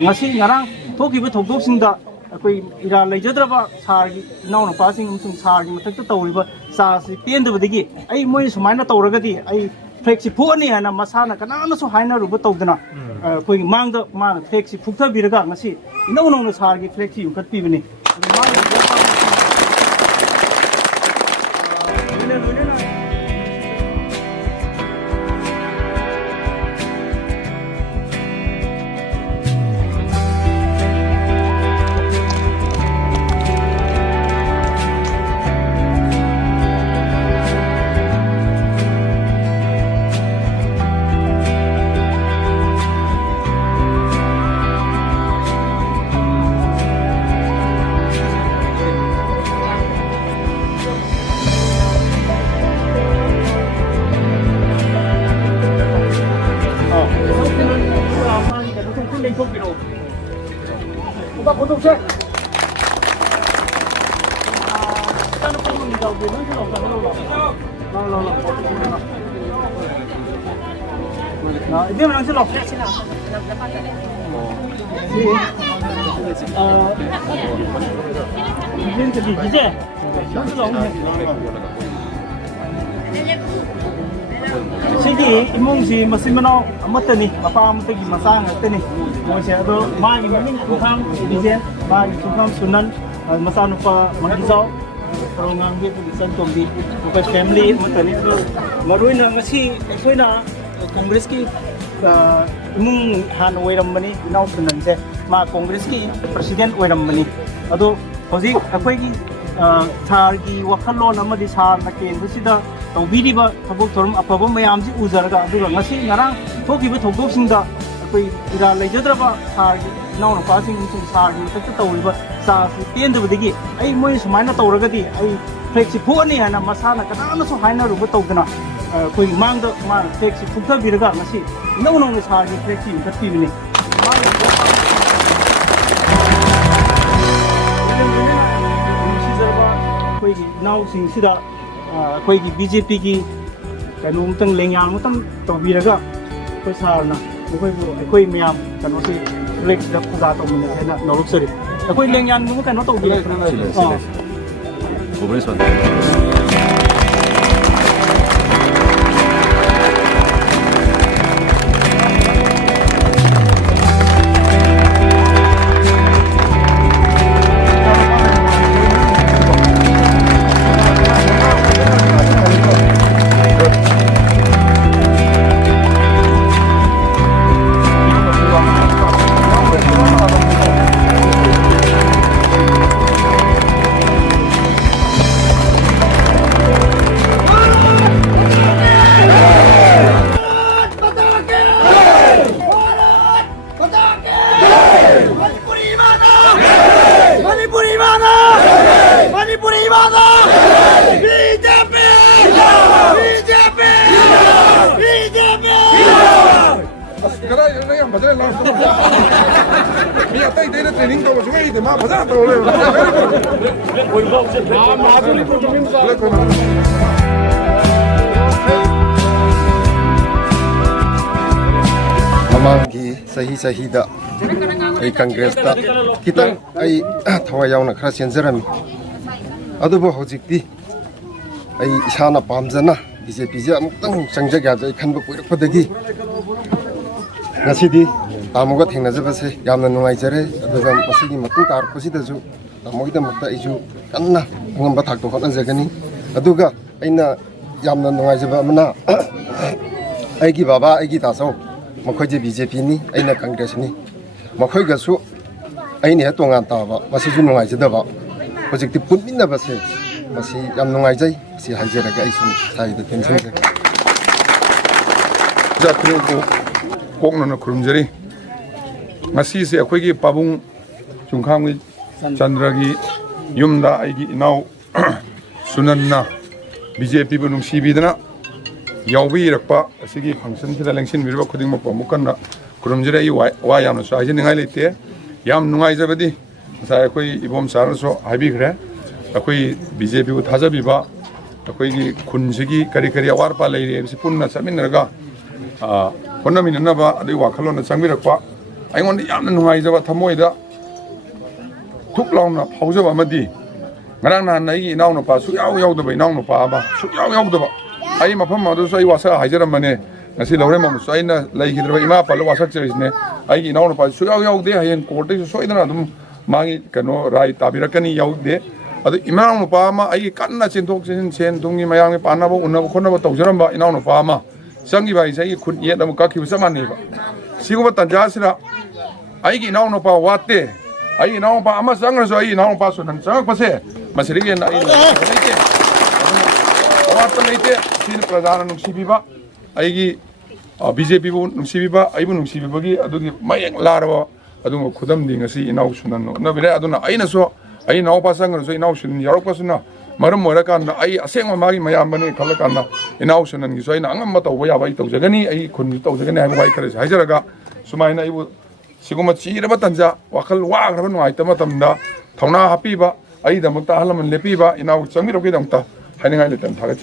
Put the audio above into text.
ngasi ngarang thokiba thokdoksingda akoi ira leijadraba sargi nauna pasing umsung sargi mathakta tawriba sa si pendabadigi ai moi sumaina tawragadi ai flexi phoni hana masana kanana su haina ruba tawdana koi mangda mana flexi phukta biraga ngasi inau sargi flexi yukat pibani Dia menang silap. Ini jadi gede. Sini imung si masih menau amat ni, apa amat lagi masang amat ni. Macam itu, magi mami tukang gede, magi tukang sunan, masa nupa mangisau. Orang gitu di sana di bukan family macam ni tu. Maruin ngasi, soalnya Congresski imung han Oirambani nau sunan se, ma Congresski presiden Oirambani. Ado hoji aku ini sargi wakallo nama di sar naken tu sida tau bidi ba tabuk torum apa pun mayam si uzaraga. Ado ngasi ngarang thoki ba thokdok singda aku ira lejadra ba sargi nau na pasing sing sargi tak tahu ba sa si pendabadigi ai moi sumaina tawragadi ai flexi phoni hana masana kanana su haina ruba tawdana koi mangda ma flexi phukta biraga ngasi inau sargi flexi yukat pibani koi nau sing sida koi ki BJP ki kanu mtang lengyang mtang tawbiraga koi sarna koi miyam kanu si flex da puga to mun na nolok sari koi lengyang mu kanu tawbiraga training to so ngai de ma bhaja to le mahaduli ko min sa mamanggi sahi da ai congress ta kitang ai thawai yauna khara senjarami adubo houjikti ai isana pamjana BJP je amtang changjaga jai khanba koirakpadagi ngasidi tamuga thengnajabase yamna nungaijare aduga masigi matung tarpusidaju tamuida makta iju kanna ngamba thakto hotnajagani aduga aina yamna nungaijaba amana aigi baba aigi taso makhoje BJP ni aina Congress ni makhoigasu aini he tongan taba masiju nungaijadaba hojikti punminabase masi yam nungaijai si haijaraga aisun saida tensense jatrugo koknana khurumjari ngasi se akhoi pabung chungkhangwi chandragi yumda aigi inau sunanna BJP bu nungsibidana yawbi rakpa asigi function thida lengsin mirba khuding ma pamukanna khurumjari ai wa yamna so ajin ngai lete yam nungai jabadi sa akhoi ibom sar so habi khre akhoi BJP bu thajabiba akhoi gi khunjigi kari kari awar pa leire si punna chaminraga honnaminaba adai wakhalona changbirakpa ꯑꯩꯉꯣꯟꯗ ꯌꯥꯝꯅ ꯅꯨꯡꯉꯥꯏꯖꯕ ꯊꯃꯣꯏꯗ ꯊꯨꯛ ꯂꯥꯎꯅ ꯐꯥꯎꯖꯕ ꯑꯃꯗꯤ ꯉꯔꯥꯡ ꯅꯍꯥꯟ ꯑꯩꯒꯤ ꯏꯅꯥꯎꯅꯨꯄꯥ ꯁꯨꯛꯌꯥꯎ ꯌꯥꯎꯗꯕ ꯏꯅꯥꯎꯅꯨꯄꯥ ꯑꯃ ꯁꯨꯛꯌꯥꯎ ꯌꯥꯎꯗꯕ ꯑꯩ ꯃꯐꯝ ꯑꯗꯨꯁꯨ ꯑꯩ ꯋꯥꯁꯛ ꯍꯥꯏꯖꯔꯝꯕꯅꯦ ꯉꯁꯤ ꯂꯧꯔꯦꯝꯕꯝꯗꯁꯨ ꯑꯩꯅ ꯂꯩꯈꯤꯗ꯭ꯔꯕ ꯏꯃꯥ ꯄꯜꯂ ꯋꯥꯁꯛꯆꯔꯤꯁꯤꯅꯦ ꯑꯩꯒꯤ ꯏꯅꯥꯎꯅꯨꯄꯥ ꯁꯨꯛꯌꯥꯎ ꯌꯥꯎꯗꯦ ꯍꯌꯦꯡ ꯀꯣꯔꯠꯇꯩꯁꯨ ꯁꯣꯏꯗꯅ ꯑꯗꯨꯝ ꯃꯥꯒꯤ ꯀꯩꯅꯣ ꯔꯥꯏ ꯇꯥꯕꯤꯔꯛꯀꯅꯤ ꯌꯥꯎꯗꯦ ꯑꯗꯨ ꯏꯅꯥꯎꯅꯨꯄꯥ ꯑꯃ ꯑꯩꯒꯤ ꯀꯟꯅ ꯆꯦꯟꯊꯣꯛ ꯆꯦꯟꯁꯤꯟ ꯁꯦꯟ ꯊꯨꯝꯒꯤ ꯃꯌꯥꯝꯒꯤ ꯄꯥꯟꯅꯕ ꯎꯅꯕ ꯈꯣꯠꯅꯕ ꯇꯧꯖꯔꯝꯕ ꯏꯅꯥꯎꯅꯨꯄꯥ ꯑꯃ ꯆꯪꯈꯤꯕ ꯍꯥꯏꯁꯦ ꯑꯩꯒꯤ ꯈꯨꯠ ꯌꯦꯠ ꯑꯃ ꯀꯛꯈꯤꯕ ꯆꯞ ꯃꯥꯟꯅꯩꯕ ꯁꯤꯒꯨꯝꯕ ꯇꯥꯟꯖꯥꯁꯤꯗ ꯑꯩꯒꯤ ꯏꯅꯥꯎꯅꯨꯄꯥ ꯋꯥꯠꯇꯦ ꯑꯩꯒꯤ ꯏꯅꯥꯎꯅꯨꯄꯥ ꯑꯃ ꯆꯪꯈ꯭ꯔꯁꯨ ꯑꯩꯒꯤ ꯏꯅꯥꯎꯅꯨꯄꯥꯁꯨ ꯅꯪ ꯆꯪꯉꯛꯄꯁꯦ ꯃꯁꯤꯗꯒꯤ ꯍꯦꯟꯅ ꯑꯩ ꯂꯩꯇꯦ ꯑꯋꯥꯠꯄ ꯂꯩꯇꯦ ꯁꯤꯅ ꯄ꯭ꯔꯖꯥꯅ ꯅꯨꯡꯁꯤꯕꯤꯕ ꯑꯩꯒꯤ ꯕꯤꯖꯦꯄꯤꯕꯨ ꯅꯨꯡꯁꯤꯕꯤꯕ ꯑꯩꯕꯨ ꯅꯨꯡꯁꯤꯕꯤꯕꯒꯤ ꯑꯗꯨꯒꯤ ꯃꯌꯦꯛ ꯂꯥꯔꯕ ꯑꯗꯨꯒꯨꯝꯕ ꯈꯨꯗꯝꯗꯤ ꯉꯁꯤ ꯏꯅꯥꯎ ꯁꯨꯅꯟꯅ ꯎꯠꯅꯕꯤꯔꯦ ꯑꯗꯨꯅ ꯑꯩꯅꯁꯨ ꯑꯩ ꯏꯅꯥꯎꯄꯥ ꯆꯪꯈ꯭ꯔꯁꯨ ꯏꯅꯥꯎ ꯁꯨꯅꯟ ꯌꯥꯎꯔꯛꯄꯁꯤꯅ ꯃꯔꯝ ꯑꯣꯏꯔꯀꯥꯟꯗ ꯑꯩ ꯑꯁꯦꯡꯕ ꯃꯥꯒꯤ ꯃꯌꯥꯝꯕꯅꯤ ꯈꯜꯂꯀꯥꯟꯗ ꯏꯅꯥꯎ ꯁꯨꯅꯟꯒꯤꯁꯨ ꯑꯩꯅ ꯑꯉꯝꯕ ꯇꯧꯕ ꯌꯥꯕ ꯑꯩ ꯇꯧꯖꯒꯅꯤ ꯑꯩ ꯈꯨꯟꯁꯨ ꯇꯧꯖꯒꯅꯤ ꯍꯥꯏꯕ ꯋꯥꯍꯩ ꯈꯔꯁꯨ ꯍꯥꯏꯖꯔꯒ ꯁꯨꯃꯥꯏꯅ ꯑꯩꯕꯨ सिगुम चीरब तंजा वखल वाग्रब नुआइतम तमदा थौना हापीबा अईदमक्ता अहल लमन लेपीबा इनाउ चंगिरबगीदमक्ता हाइनिंगाइ लेतन थागत